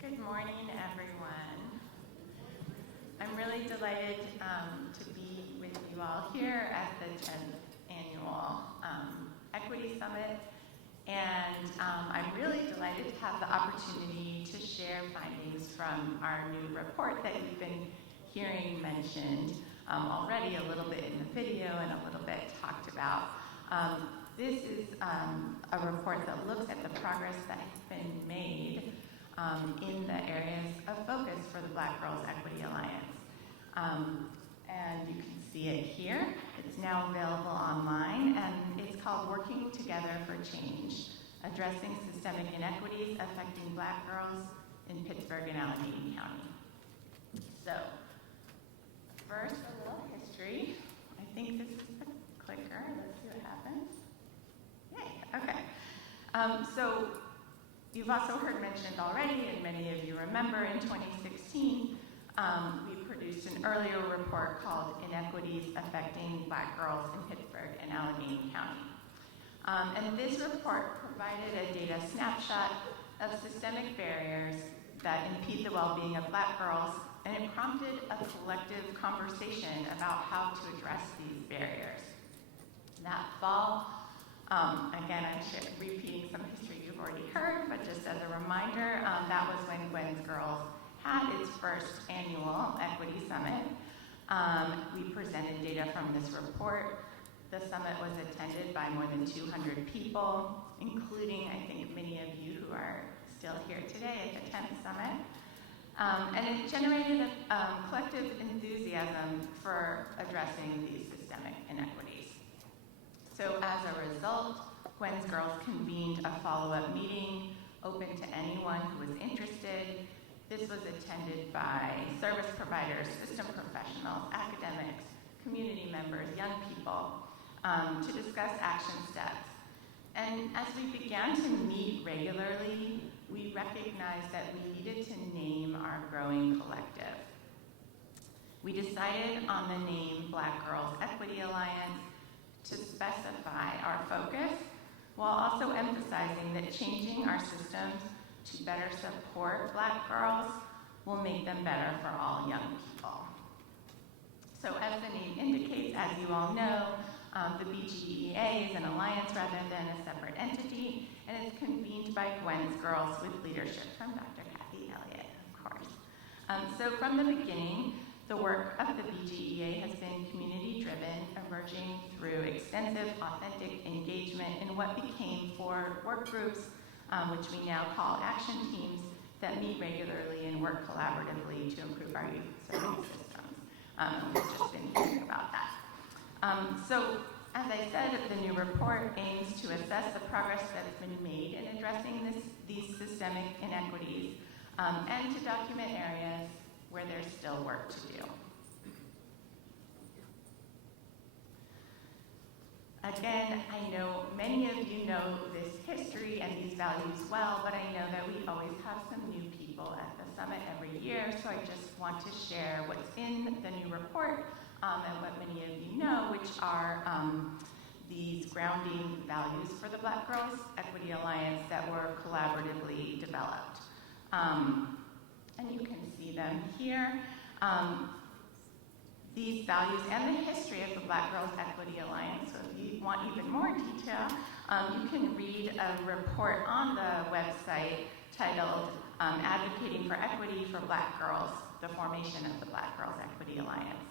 Good morning, everyone. I'm really delighted to be with you all here at the 10th Annual Equity Summit. And I'm really delighted to have the opportunity to share findings from our new report that you've been hearing mentioned already a little bit in the video and a little bit talked about. This is a report that looks at the progress that has been made in the areas of focus for the Black Girls Equity Alliance. And you can see it here. It's now available online, and it's called Working Together for Change, Addressing Systemic Inequities Affecting Black Girls in Pittsburgh and Allegheny County. So, first, a little history. I think this is the clicker. Let's see what happens. Yay, okay. So, you've also heard mentioned already, and many of you remember, in 2016, we produced an earlier report called Inequities Affecting Black Girls in Pittsburgh and Allegheny County. And this report provided a data snapshot of systemic barriers that impede the well-being of Black girls, and it prompted a collective conversation about how to address these barriers. That fall, again, I'm repeating some history you've already heard, but just as a reminder, that was when Gwen's Girls had its first annual Equity Summit. We presented data from this report. The summit was attended by more than 200 people, including, I think, many of you who are still here today at the 10th Summit. And it generated a collective enthusiasm for addressing these systemic inequities. So as a result, Gwen's Girls convened a follow-up meeting open to anyone who was interested. This was attended by service providers, system professionals, academics, community members, young people, to discuss action steps. And as we began to meet regularly, we recognized that we needed to name our growing collective. We decided on the name Black Girls Equity Alliance to specify our focus, while also emphasizing that changing our systems to better support Black girls will make them better for all young people. So as the name indicates, as you all know, the BGEA is an alliance rather than a separate entity, and it's convened by Gwen's Girls with leadership from Dr. Kathy Elliott, of course. So from the beginning, the work of the BGEA has been community-driven, emerging through extensive, authentic engagement in what became 4 work groups, which we now call action teams, that meet regularly and work collaboratively to improve our youth service systems. We've just been hearing about that. So, as I said, the new report aims to assess the progress that's been made in addressing these systemic inequities, and to document areas where there's still work to do. Again, I know many of you know this history and these values well, but I know that we always have some new people at the summit every year, so I just want to share what's in the new report and what many of you know, which are these grounding values for the Black Girls Equity Alliance that were collaboratively developed. And you can see them here. These values and the history of the Black Girls Equity Alliance. So if you want even more detail, you can read a report on the website titled Advocating for Equity for Black Girls, the Formation of the Black Girls Equity Alliance.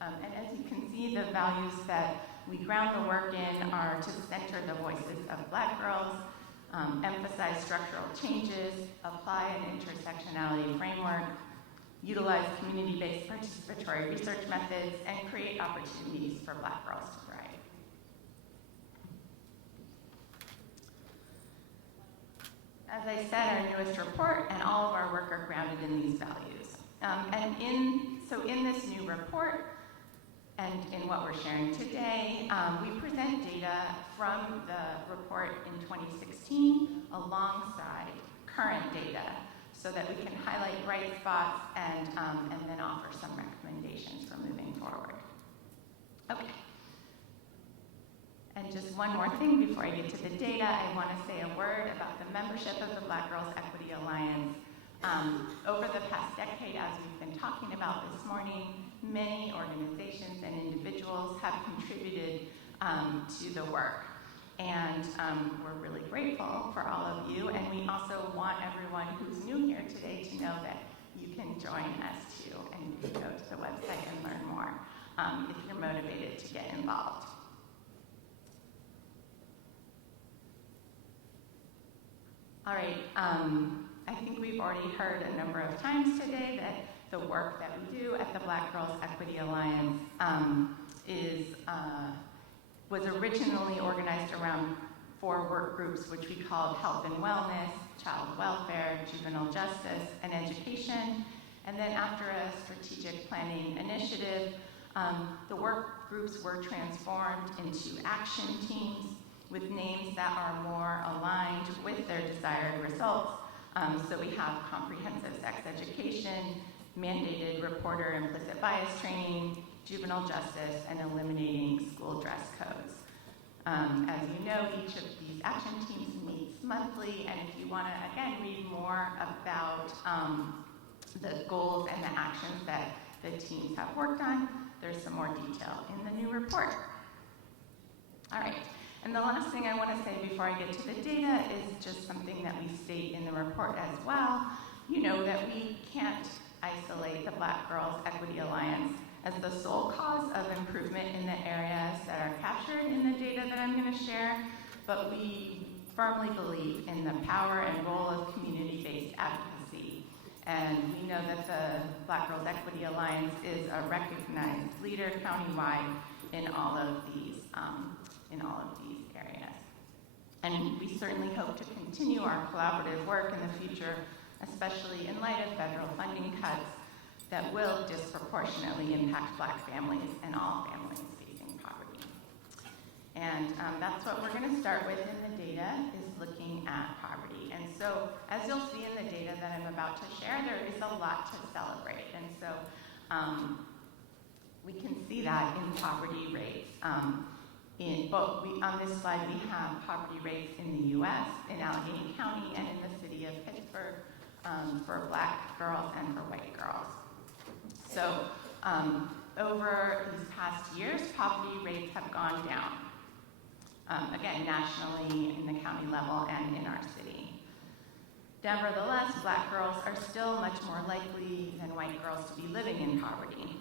And as you can see, the values that we ground the work in are to center the voices of Black girls, emphasize structural changes, apply an intersectionality framework, utilize community-based participatory research methods, and create opportunities for Black girls to thrive. As I said, our newest report and all of our work are grounded in these values. So in this new report, and in what we're sharing today, we present data from the report in 2016 alongside current data so that we can highlight bright spots and then offer some recommendations for moving forward. Okay. And just one more thing before I get to the data, I want to say a word about the membership of the Black Girls Equity Equity Alliance. Over the past decade, as we've been talking about this morning, many organizations and individuals have contributed to the work. And we're really grateful for all of you. And we also want everyone who's new here today to know that you can join us too. And you can go to the website and learn more if you're motivated to get involved. All right, I think we've already heard a number of times today that the work that we do at the Black Girls Equity Alliance was originally organized around 4 work groups, which we called health and wellness, child welfare, juvenile justice, and education. And then after a strategic planning initiative, the work groups were transformed into action teams with names that are more aligned with their desired results. So we have comprehensive sex education, mandated reporter implicit bias training, juvenile justice, and eliminating school dress codes. As you know, each of these action teams meets monthly, and if you want to, again, read more about the goals and the actions that the teams have worked on, there's some more detail in the new report. All right, and the last thing I want to say before I get to the data is just something that we state in the report as well. You know that we can't isolate the Black Girls Equity Alliance as the sole cause of improvement in the areas that are captured in the data that I'm going to share, but we firmly believe in the power and role of community-based advocacy. And we know that the Black Girls Equity Alliance is a recognized leader countywide in all of these areas. And we certainly hope to continue our collaborative work in the future, especially in light of federal funding cuts that will disproportionately impact Black families and all families facing poverty. And that's what we're going to start with in the data, is looking at poverty. And so, as you'll see in the data that I'm about to share, there is a lot to celebrate. And so, we can see that in poverty rates. On this slide, we have poverty rates in the U.S., in Allegheny County, and in the city of Pittsburgh for Black girls and for white girls. So over these past years, poverty rates have gone down, again, nationally, in the county level, and in our city. Nevertheless, Black girls are still much more likely than white girls to be living in poverty.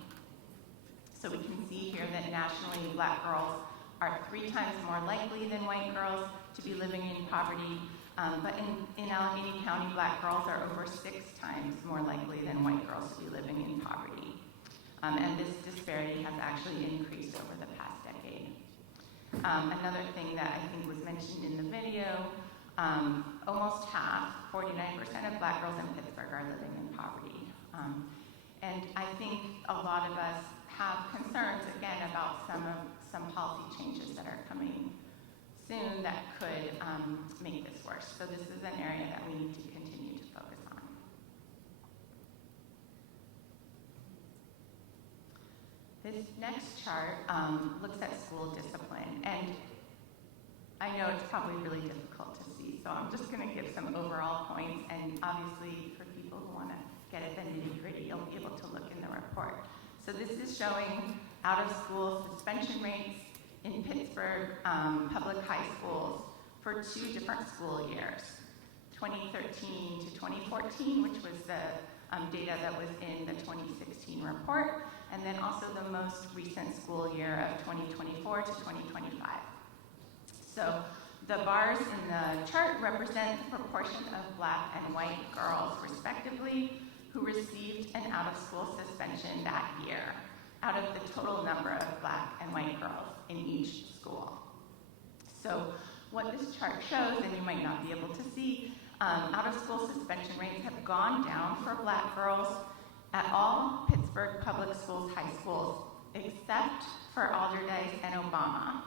So we can see here that nationally, Black girls are 3 times more likely than white girls to be living in poverty. But in Allegheny County, Black girls are over 6 times more likely than white girls to be living in poverty. And this disparity has actually increased over the past decade. Another thing that I think was mentioned in the video, almost half, 49% of Black girls in Pittsburgh are living in poverty. And I think a lot of us have concerns, again, about some policy changes that are coming soon that could make this worse. So this is an area that we need to continue to focus on. This next chart looks at school discipline. And I know it's probably really difficult to see, so I'm just going to give some overall points. And obviously, for people who want to get at the nitty-gritty, you'll be able to look in the report. So this is showing out-of-school suspension rates in Pittsburgh public high schools for 2 different school years, 2013 to 2014, which was the data that was in the 2016 report, and then also the most recent school year of 2024 to 2025. So the bars in the chart represent the proportion of Black and white girls, respectively, who received an out-of-school suspension that year, out of the total number of Black and white girls in each school. So what this chart shows, and you might not be able to see, out-of-school suspension rates have gone down for Black girls at all Pittsburgh public schools, high schools, except for Alderdice and Obama.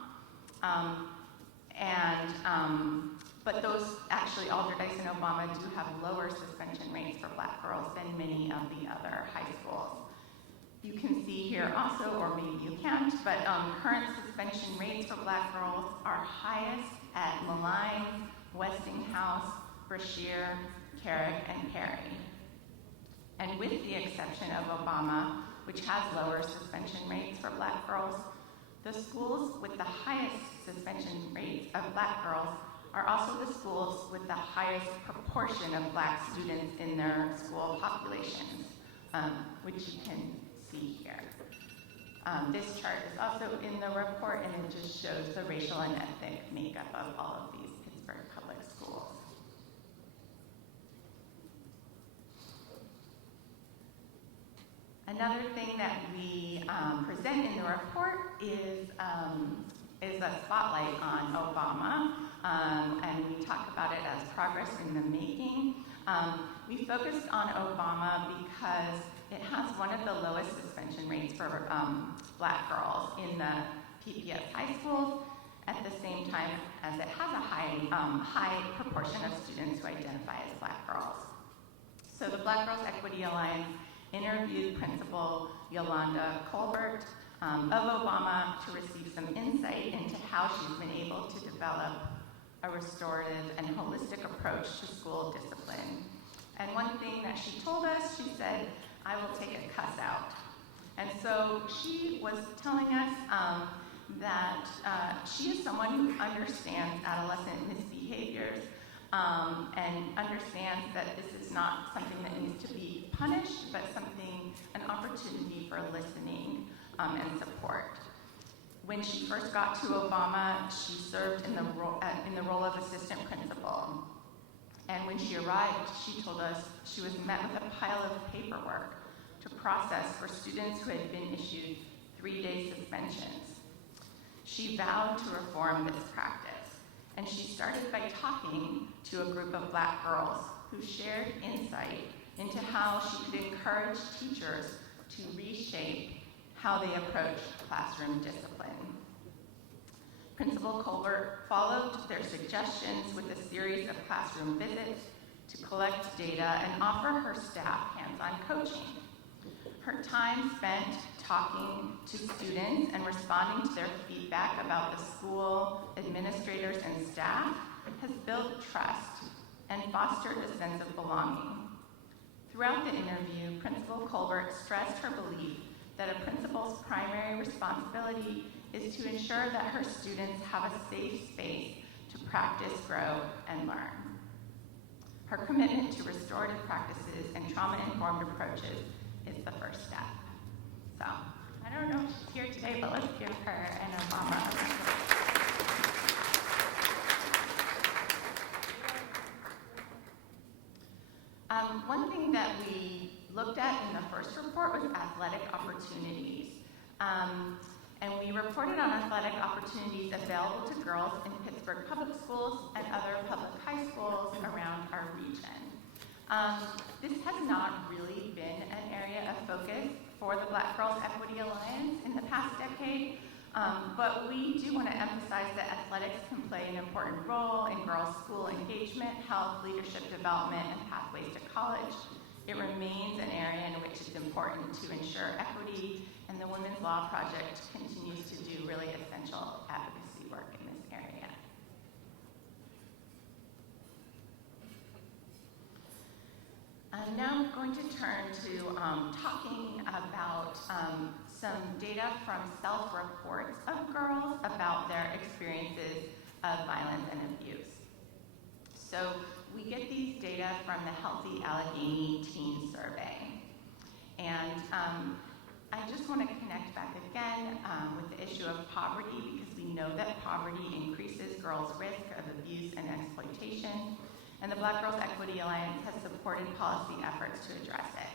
But those, actually, Alderdice and Obama do have lower suspension rates for Black girls than many of the other high schools. You can see here also, or maybe you can't, but current suspension rates for Black girls are highest at Malign, Westinghouse, Brashear, Carrick, and Perry. And with the exception of Obama, which has lower suspension rates for Black girls, the schools with the highest suspension rates of Black girls are also the schools with the highest proportion of Black students in their school populations, which you can see here. This chart is also in the report, and it just shows the racial and ethnic makeup of all of these Pittsburgh public schools. Another thing that we present in the report is a spotlight on Obama, and we talk about it as progress in the making. We focused on Obama because it has one of the lowest suspension rates for Black girls in the PPS high schools, at the same time as it has a high proportion of students who identify as Black girls. So the Black Girls Equity Alliance interviewed Principal Yolanda Colbert of Obama to receive some insight into how she's been able to develop a restorative and holistic approach to school discipline. And one thing that she told us, she said, "I will take a cuss out." And so she was telling us that she is someone who understands adolescent misbehaviors and understands that this is not something that needs to be punished, but an opportunity for listening and support. When she first got to Obama, she served in the role of assistant principal. And when she arrived, she told us she was met with a pile of paperwork to process for students who had been issued 3-day suspensions. She vowed to reform this practice, and she started by talking to a group of Black girls who shared insight into how she could encourage teachers to reshape how they approach classroom discipline. Principal Colbert followed their suggestions with a series of classroom visits to collect data and offer her staff hands-on coaching. Her time spent talking to students and responding to their feedback about the school, administrators, and staff has built trust and fostered a sense of belonging. Throughout the interview, Principal Colbert stressed her belief that a principal's primary responsibility is to ensure that her students have a safe space to practice, grow, and learn. Her commitment to restorative practices and trauma-informed approaches is the first step. So, I don't know if she's here today, but let's give her an Obama report. One thing that we looked at in the first report was athletic opportunities. And we reported on athletic opportunities available to girls in Pittsburgh public schools and other public high schools around our region. This has not really been an area of focus for the Black Girls Equity Alliance in the past decade, but we do want to emphasize that athletics can play an important role in girls' school engagement, health, leadership development, and pathways to college. It remains an area in which it's important to ensure equity, and the Women's Law Project continues to do really essential advocacy work in this area. Now I'm going to turn to talking about some data from self-reports of girls about their experiences of violence and abuse. So we get these data from the Healthy Allegheny Teen Survey. And I just want to connect back again with the issue of poverty, because we know that poverty increases girls' risk of abuse and exploitation. And the Black Girls Equity Alliance has supported policy efforts to address it.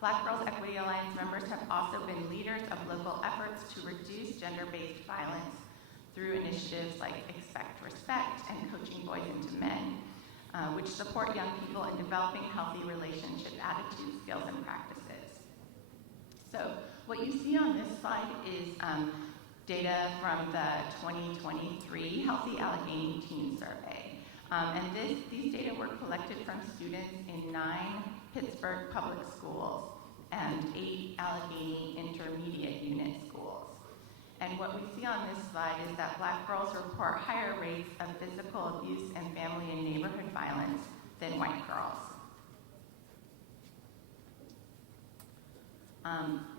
Black Girls Equity Alliance members have also been leaders of local efforts to reduce gender-based violence through initiatives like Expect Respect and Coaching Boys into Men, which support young people in developing healthy relationship attitudes, skills, and practices. So what you see on this slide is data from the 2023 Healthy Allegheny Teen Survey. And these data were collected from students in 9 Pittsburgh public schools and 8 Allegheny Intermediate Unit schools. And what we see on this slide is that Black girls report higher rates of physical abuse and family and neighborhood violence than white girls.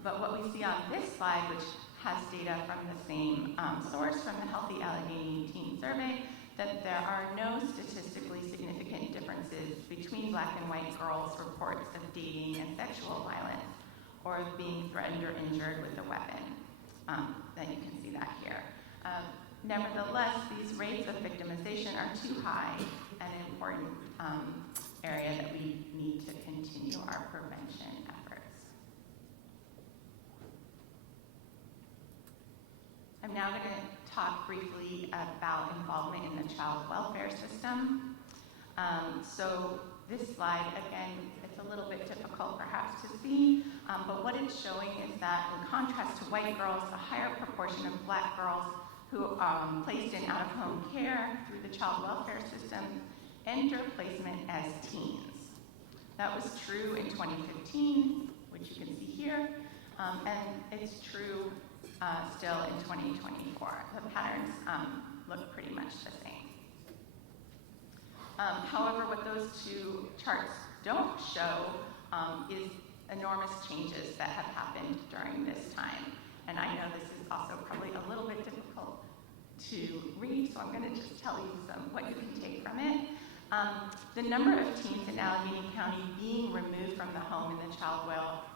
But what we see on this slide, which has data from the same source, from the Healthy Allegheny Teen Survey, that there are no statistically significant differences between black and white girls' reports of dating and sexual violence, or of being threatened or injured with a weapon. That you can see that here. Nevertheless, these rates of victimization are too high, an important area that we need to continue our prevention efforts. I'm now going to talk briefly about involvement in the child welfare system. So this slide, again, it's a little bit difficult perhaps to see, but what it's showing is that in contrast to white girls, a higher proportion of black girls who placed in out-of-home care through the child welfare system enter placement as teens. That was true in 2015, which you can see here, and it's true still in 2024. The patterns look pretty much the same. However, what those two charts don't show is enormous changes that have happened during this time. And I know this is also probably a little bit difficult to read, so I'm going to just tell you what you can take from it. The number of teens in Allegheny County being removed from the home in the child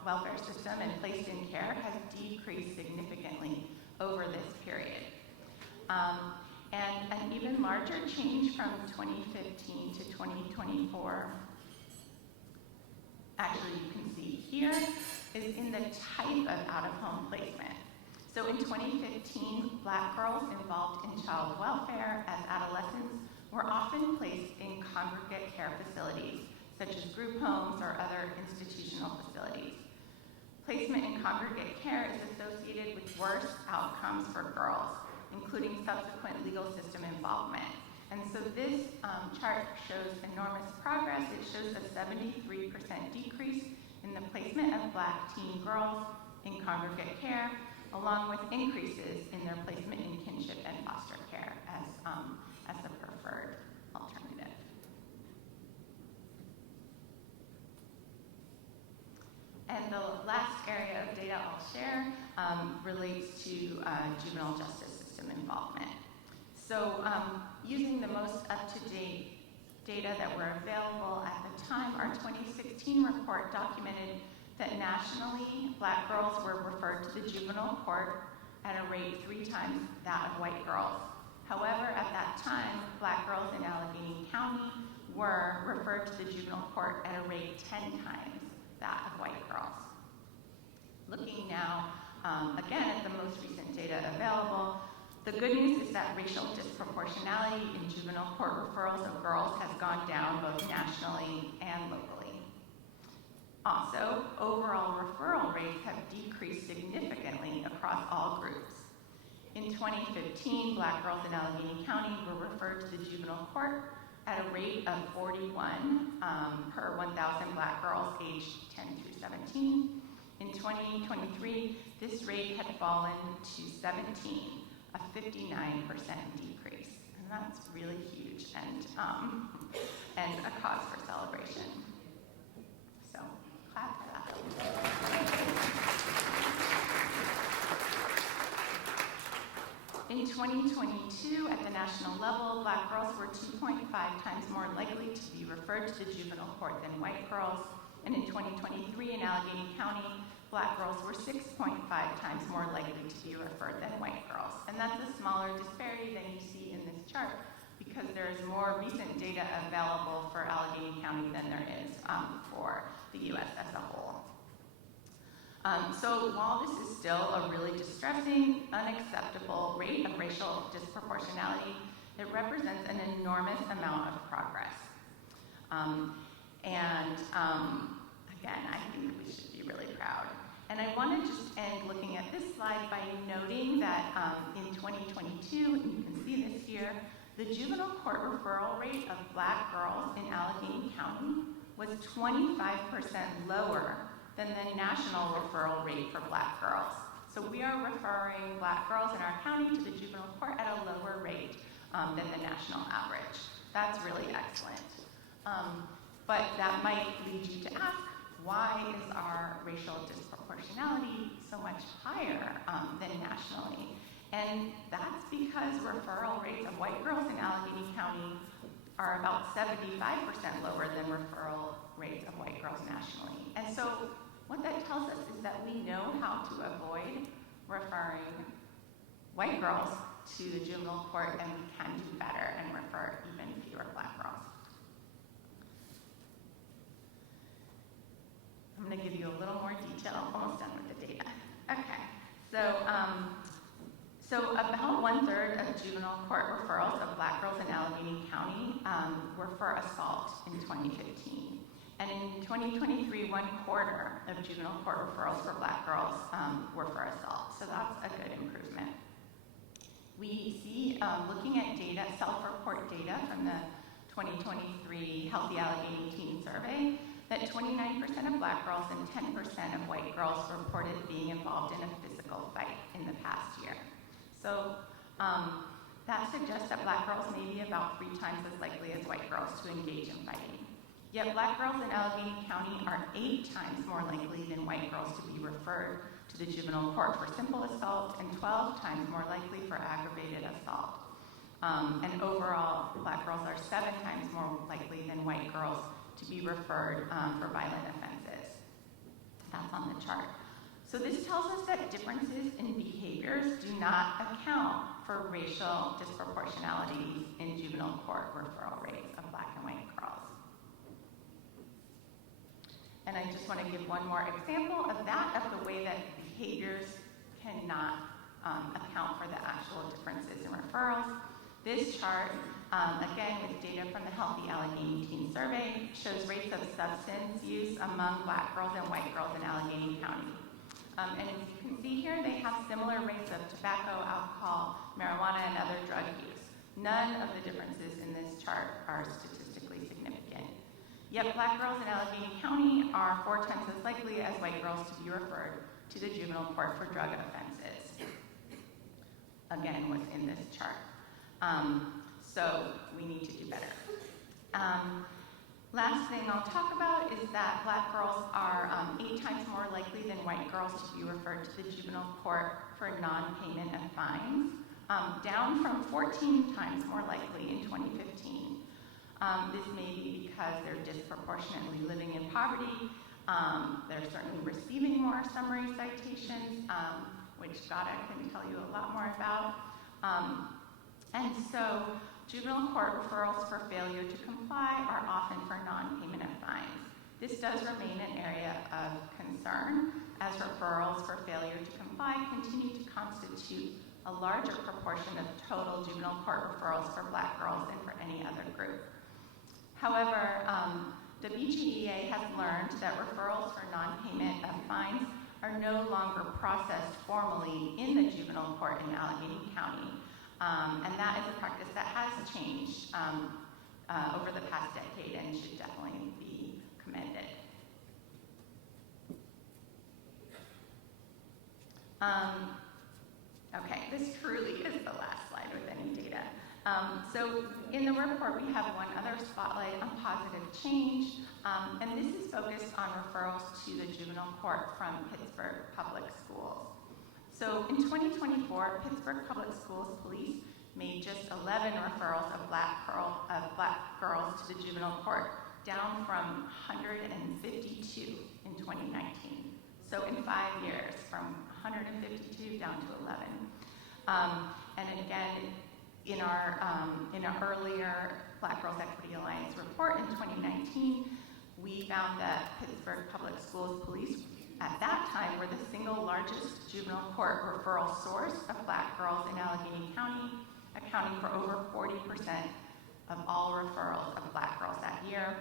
welfare system and placed in care has decreased significantly over this period. And an even larger change from 2015 to 2024, actually you can see here, is in the type of out-of-home placement. So in 2015, black girls involved in child welfare as adolescents were often placed in congregate care facilities, such as group homes or other institutional facilities. Placement in congregate care is associated with worse outcomes for girls, including subsequent legal system involvement. And so this chart shows enormous progress. It shows a 73% decrease in the placement of black teen girls in congregate care, along with increases in their placement in kinship and foster care as the preferred alternative. And the last area of data I'll share relates to juvenile justice system involvement. So using the most up-to-date data that were available at the time, our 2016 report documented that nationally, black girls were referred to the juvenile court at a rate 3 times that of white girls. However, at that time, black girls in Allegheny County were referred to the juvenile court at a rate 10 times that of white girls. Looking now, again, at the most recent data available, the good news is that racial disproportionality in juvenile court referrals of girls has gone down both nationally and locally. Also, overall referral rates have decreased significantly across all groups. In 2015, black girls in Allegheny County were referred to the juvenile court at a rate of 41 per 1,000 black girls aged 10 through 17. In 2023, this rate had fallen to 17, a 59% decrease. And that's really huge and a cause for celebration. So, clap for that. In 2022, at the national level, black girls were 2.5 times more likely to be referred to the juvenile court than white girls. And in 2023, in Allegheny County, black girls were 6.5 times more likely to be referred than white girls. And that's a smaller disparity than you see in this chart because there is more recent data available for Allegheny County than there is for the U.S. as a whole. So while this is still a really distressing, unacceptable rate of racial disproportionality, it represents an enormous amount of progress. Again, I think we should be really proud. And I want to just end looking at this slide by noting that in 2022, and you can see this here, the juvenile court referral rate of black girls in Allegheny County was 25% lower than the national referral rate for black girls. So we are referring black girls in our county to the juvenile court at a lower rate than the national average. That's really excellent. But that might lead you to ask, why is our racial disproportionality so much higher than nationally? And that's because referral rates of white girls in Allegheny County are about 75% lower than referral rates of white girls nationally. And so what that tells us is that we know how to avoid referring white girls to the juvenile court, and we can do better and refer even fewer black girls. I'm going to give you a little more detail. I'm almost done with the data. Okay, so about 1/3 of juvenile court referrals of black girls in Allegheny County were for assault in 2015. And in 2023, 1/4 of juvenile court referrals for black girls were for assault. So that's a good improvement. We see, looking at data, self-report data from the 2023 Healthy Allegheny Teen Survey, that 29% of black girls and 10% of white girls reported being involved in a physical fight in the past year. So that suggests that black girls may be about 3 times as likely as white girls to engage in fighting. Yet black girls in Allegheny County are 8 times more likely than white girls to be referred to the juvenile court for simple assault and 12 times more likely for aggravated assault. And overall, black girls are 7 times more likely than white girls to be referred for violent offenses. That's on the chart. So this tells us that differences in behaviors do not account for racial disproportionalities in juvenile court referral rates of black and white girls. And I just want to give one more example of that, of the way that behaviors cannot account for the actual differences in referrals. This chart, again with data from the Healthy Allegheny Teen Survey, shows rates of substance use among black girls and white girls in Allegheny County. And as you can see here, they have similar rates of tobacco, alcohol, marijuana, and other drug use. None of the differences in this chart are statistically significant. Yet black girls in Allegheny County are 4 times as likely as white girls to be referred to the juvenile court for drug offenses. Again, what's in this chart. So we need to do better. Last thing I'll talk about is that black girls are 8 times more likely than white girls to be referred to the juvenile court for non-payment of fines, down from 14 times more likely in 2015. This may be because they're disproportionately living in poverty. They're certainly receiving more summary citations, which Gada can tell you a lot more about. And so juvenile court referrals for failure to comply are often for non-payment of fines. This does remain an area of concern, as referrals for failure to comply continue to constitute a larger proportion of total juvenile court referrals for black girls than for any other group. However, the BGEA has learned that referrals for non-payment of fines are no longer processed formally in the juvenile court in Allegheny County. And that is a practice that has changed over the past decade and should definitely be commended. Okay, this truly is the last slide with any data. So in the report, we have one other spotlight on positive change, and this is focused on referrals to the juvenile court from Pittsburgh Public Schools. So in 2024, Pittsburgh Public Schools Police made just 11 referrals of black girls to the juvenile court, down from 152 in 2019. So in 5 years, from 152 down to 11. And again, in our earlier Black Girls Equity Alliance report in 2019, we found that Pittsburgh Public Schools Police at that time were the single largest juvenile court referral source of black girls in Allegheny County, accounting for over 40% of all referrals of black girls that year.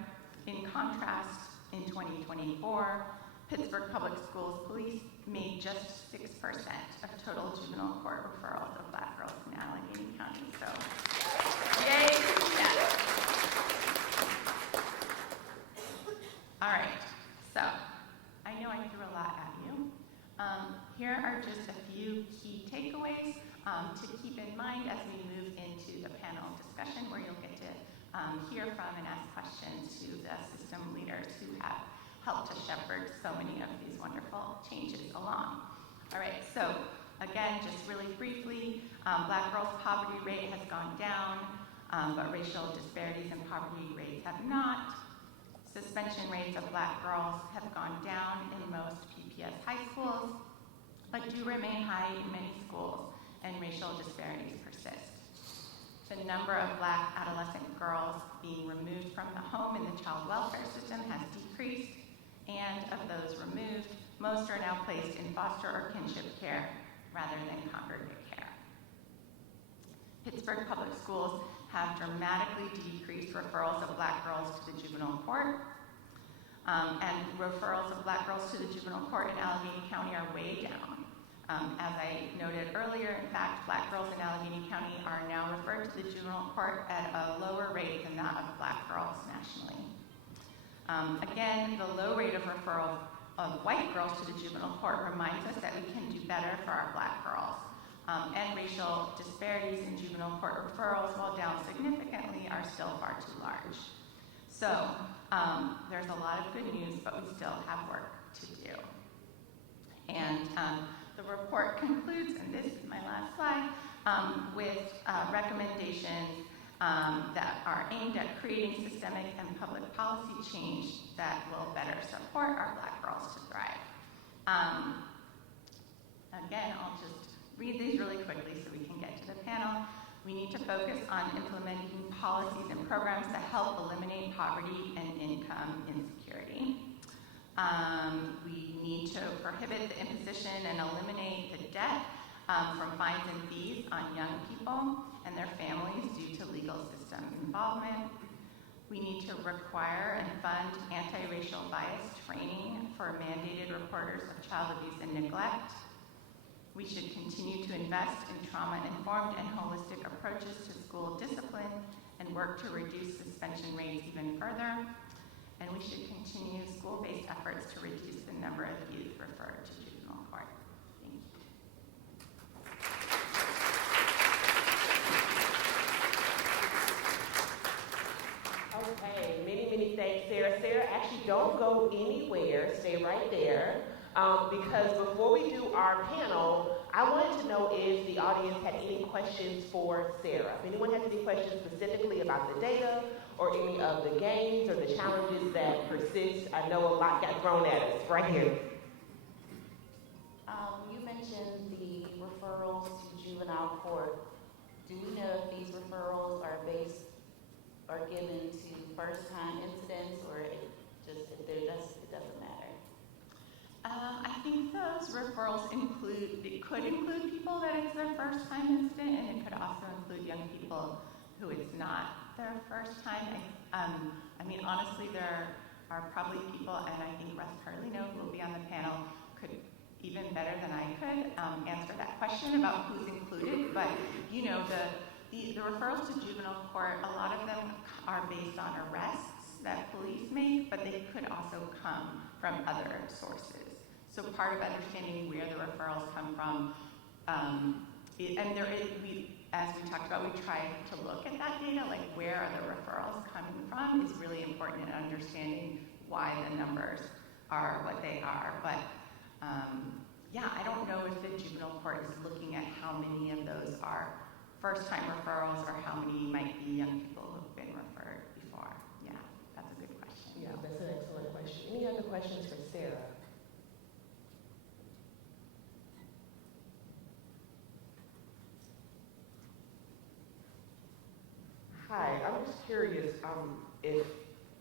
In contrast, in 2024, Pittsburgh Public Schools Police made just 6% of total juvenile court referrals of black girls in Allegheny County. So, yay, yes. All right, so I know I threw a lot at you. Here are just a few key takeaways to keep in mind as we move into the panel discussion, where you'll get to hear from and ask questions to the system leaders who have helped to shepherd so many of these wonderful changes along. All right, so again, just really briefly, Black girls' poverty rate has gone down, but racial disparities in poverty rates have not. Suspension rates of Black girls have gone down in most PPS high schools, but do remain high in many schools, and racial disparities persist. The number of Black adolescent girls being removed from the home in the child welfare system has decreased, and of those removed, most are now placed in foster or kinship care rather than congregate care. Pittsburgh Public Schools have dramatically decreased referrals of Black girls to the juvenile court, and referrals of Black girls to the juvenile court in Allegheny County are way down. As I noted earlier, in fact, Black girls in Allegheny County are now referred to the juvenile court at a lower rate than that of Black girls nationally. Again, the low rate of referral of white girls to the juvenile court reminds us that we can do better for our Black girls. And racial disparities in juvenile court referrals, while down significantly, are still far too large. So there's a lot of good news, but we still have work to do. And the report concludes, and this is my last slide, with recommendations that are aimed at creating systemic and public policy change that will better support our Black girls to thrive. Again, I'll just read these really quickly so we can get to the panel. We need to focus on implementing policies and programs that help eliminate poverty and income insecurity. We need to prohibit the imposition and eliminate the debt from fines and fees on young people and their families due to legal system involvement. We need to require and fund anti-racial bias training for mandated reporters of child abuse and neglect. We should continue to invest in trauma-informed and holistic approaches to school discipline and work to reduce suspension rates even further. And we should continue school-based efforts to reduce the number of youth referred to juvenile court. Thank you. Okay, many thanks, Sarah. Sarah, actually don't go anywhere. Stay right there. Because before we do our panel, I wanted to know if the audience had any questions for Sarah. If anyone has any questions specifically about the data or any of the gains or the challenges that persist. I know a lot got thrown at us. Right here. You mentioned the referrals to juvenile court. Do we know if these referrals are given to first-time incidents, or it doesn't matter? I think those referrals could include people that it's their first time incident, and it could also include young people who it's not their first time. I mean, honestly, there are probably people, and I think Russ Carlino, who will be on the panel, could even better than I could answer that question about who's included. But you know, the referrals to juvenile court, a lot of them are based on arrests that police make, but they could also come from other sources. So part of understanding where the referrals come from, and there is, as we talked about, we try to look at that data, like where are the referrals coming from, is really important in understanding why the numbers are what they are. But yeah, I don't know if the juvenile court is looking at how many of those are first-time referrals or how many might be young people who've been referred before. Yeah, that's a good question. Yeah, that's an excellent question. Any other questions for Sarah? Hi, I'm just curious if,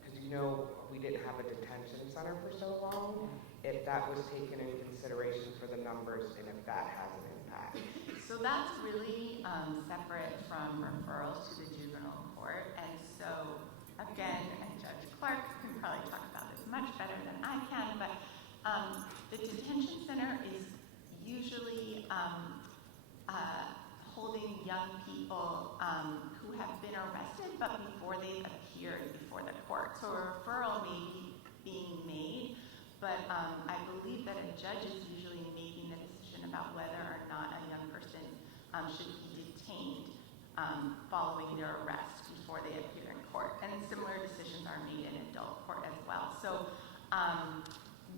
because you know we didn't have a detention center for so long, if that was taken into consideration for the numbers and if that has an impact. So that's really separate from referrals to the juvenile court. And so, again, and Judge Clark can probably talk about this much better than I can, but the detention center is usually holding young people who have been arrested, but before they've appeared before the court. So a referral may be being made, but I believe that a judge is usually making the decision about whether or not a young person should be detained following their arrest before they appear in court.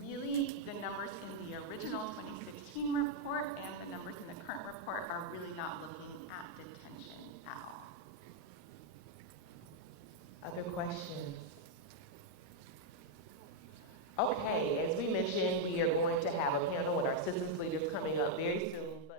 Really, the numbers in the original 2016 report and the numbers in the current report are really not looking at detention at all. Other questions? Okay, as we mentioned, we are going to have a panel with our systems leaders coming up very soon.